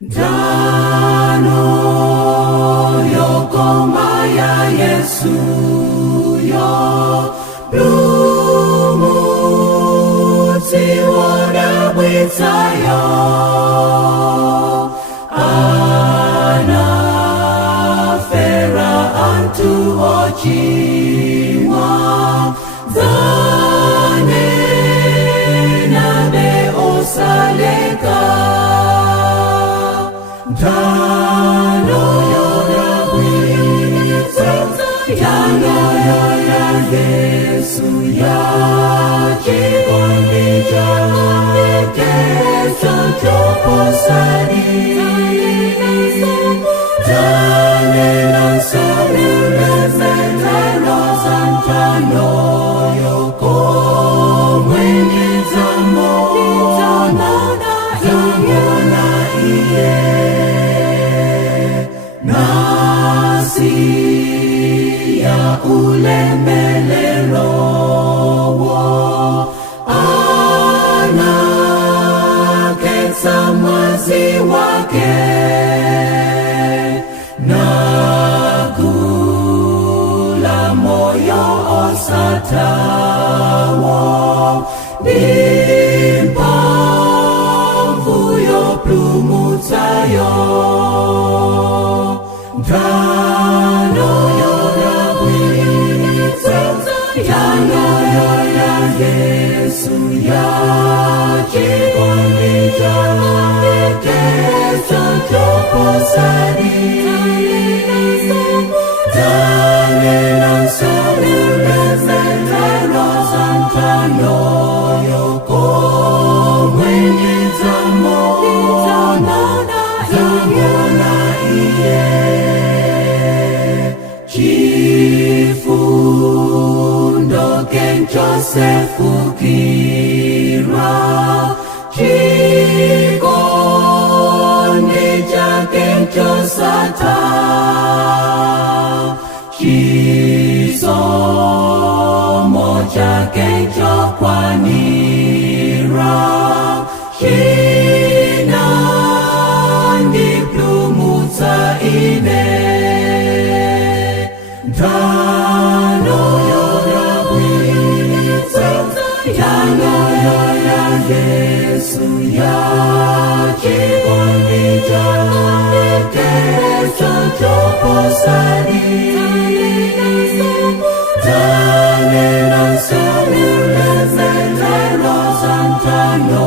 Dano yoko maya Yesu yo Blumuti wona bwitayo Anafera antu ochiwa Zane nabe osaleka Dano yora bwita Dano yora Yesu ya Chikondi jame Kesa joposani Dane nansari Lezelo santano Yoko mwenye zamo Zamona iye Nasi ya ulemelelo Anaketsa mwazi wake Nagula moyo osatawo Nimpamvu yo plumutayo Dano yora bwita Dano yora Yesu ya Chikondi jame Kesa joposani Dane nansari Lezelo santano Yoko mwenye zamo Zamona iye Chifundo ken Josefu kira Chikondi jaken Josata Chisomo jaken Jokwanira Shinandi plumuta ine Dano yora bwita Dano yora Yesu ya Chikondi jame Kesa joposani Dane nansari Lezelo santano